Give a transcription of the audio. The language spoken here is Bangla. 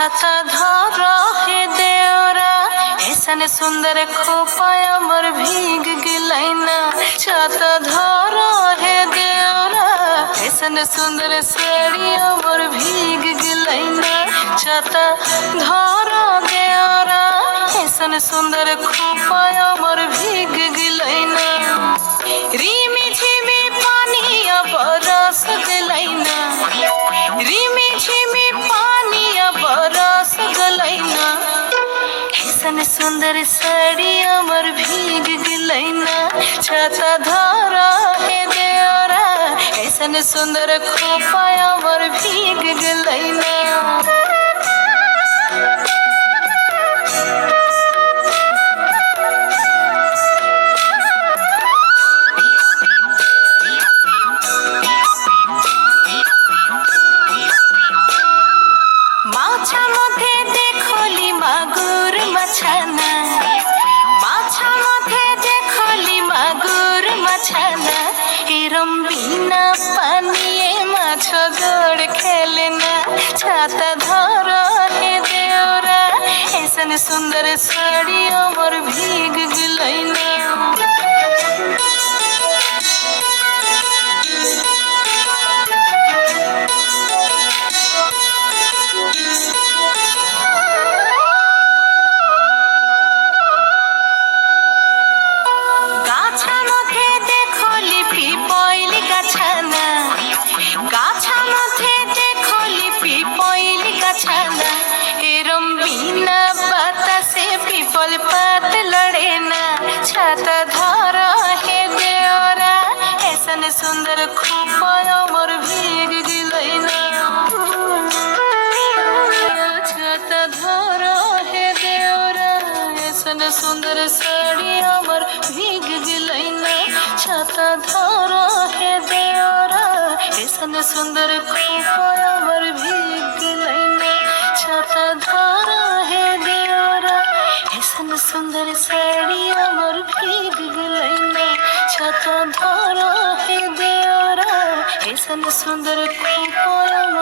छाता धर हे देवरा। ऐसन सुंदर खो पाया मर भीग गिलैना। छाता धर है देवरा। ऐसन सुंदर सेड़िया मर भीग गिलैना। छाता धर देवरा। ऐसन सुंदर खो पाया मर भीग गिल এখানে সুন্দর শাড়ি, আমার ভিগ গেলাই না। ছাতা ধরা, হে দেওরা এখানে সুন্দর খোপায়, আমার ভিগ গেলাই না। মাঝে মধ্যে ऐसन सुंदर साड़ी अमर भीग गलैना গাছা মধ্যে দেখলি পিপইল গাছানা গাছা মধ্যে দেখলি পিপইল গাছানা এরম বিনা সুন্দর শাড়ি আমার ভিগ গিলাই না। ছাতা ধর হে দেওরা, এসন সুন্দর কপাল আমার ভিগ গিলাই না। ছাতা ধর হে দেওরা, এসন সুন্দর শাড়ি আমার ভিগ গিলাই না। ছাতা ধর And this wonder Sen de söndürüp